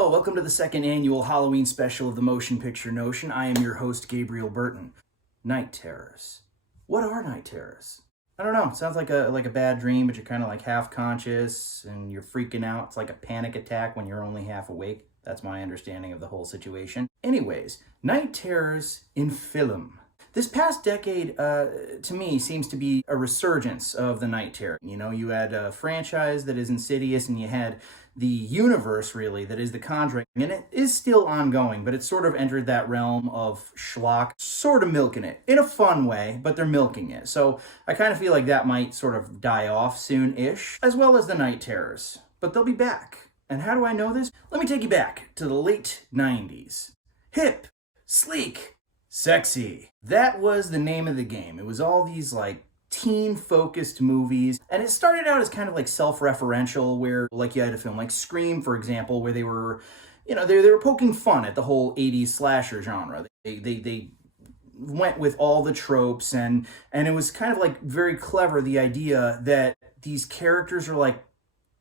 Hello, welcome to the second annual Halloween special of the Motion Picture Notion. I am your host, Gabriel Burton. Night terrors. What are night terrors? I don't know. It sounds like a bad dream, but you're kind of like half conscious and you're freaking out. It's like a panic attack when you're only half awake. That's my understanding of the whole situation. Anyways, night terrors in film. This past decade, to me, seems to be a resurgence of the night terror. You know, you had a franchise that is Insidious, and you had the universe, really, that is The Conjuring. And it is still ongoing, but it's sort of entered that realm of schlock, sort of milking it in a fun way, but they're milking it. So I kind of feel like that might sort of die off soon-ish, as well as the night terrors. But they'll be back. And how do I know this? Let me take you back to the late 90s. Hip, sleek, sexy. That was the name of the game. It was all these like teen-focused movies, and it started out as kind of like self-referential, where like you had a film like Scream, for example, where they were, they were poking fun at the whole 80s slasher genre. They went with all the tropes, and it was kind of like very clever, the idea that these characters are like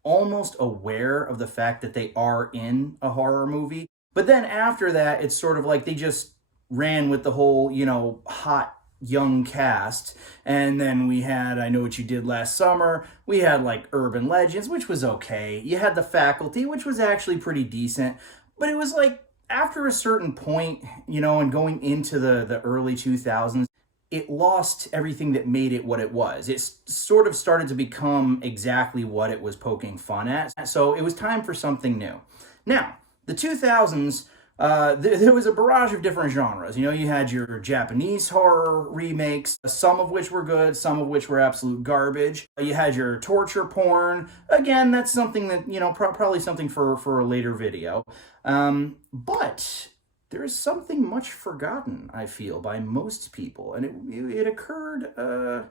almost aware of the fact that they are in a horror movie. But then after that, it's sort of like they just ran with the whole, hot young cast. And then we had I Know What You Did Last Summer. We had like Urban Legends, which was okay. You had The Faculty, which was actually pretty decent. But it was like after a certain point, and going into the early 2000s, it lost everything that made it what it was. It sort of started to become exactly what it was poking fun at. So it was time for something new. Now, the 2000s, there was a barrage of different genres. You had your Japanese horror remakes, some of which were good, some of which were absolute garbage. You had your torture porn. Again, that's something that, probably something for a later video. But there is something much forgotten, I feel, by most people. And it occurred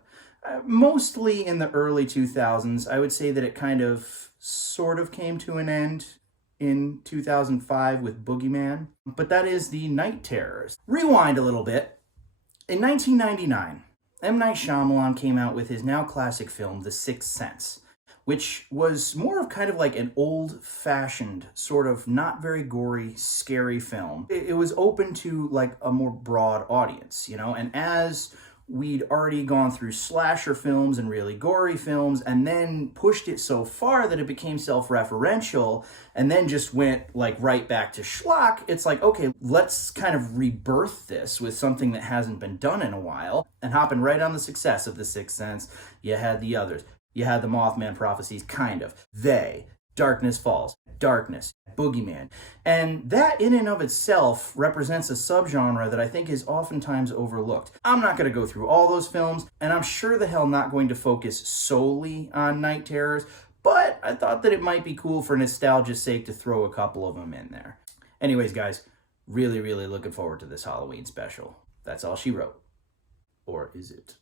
mostly in the early 2000s. I would say that it kind of sort of came to an end in 2005 with Boogeyman, but that is the night terrors. Rewind a little bit. In 1999, M. Night Shyamalan came out with his now classic film, The Sixth Sense, which was more of kind of like an old-fashioned, sort of not very gory, scary film. It was open to like a more broad audience, and as we'd already gone through slasher films and really gory films, and then pushed it so far that it became self-referential, and then just went like right back to schlock. It's like, okay, let's kind of rebirth this with something that hasn't been done in a while. And hopping right on the success of The Sixth Sense, you had the others. You had the Mothman Prophecies, kind of. They, Darkness Falls, Darkness, Boogeyman. And that in and of itself represents a subgenre that I think is oftentimes overlooked. I'm not going to go through all those films, and I'm sure the hell not going to focus solely on night terrors, but I thought that it might be cool for nostalgia's sake to throw a couple of them in there. Anyways, guys, really, really looking forward to this Halloween special. That's all she wrote. Or is it?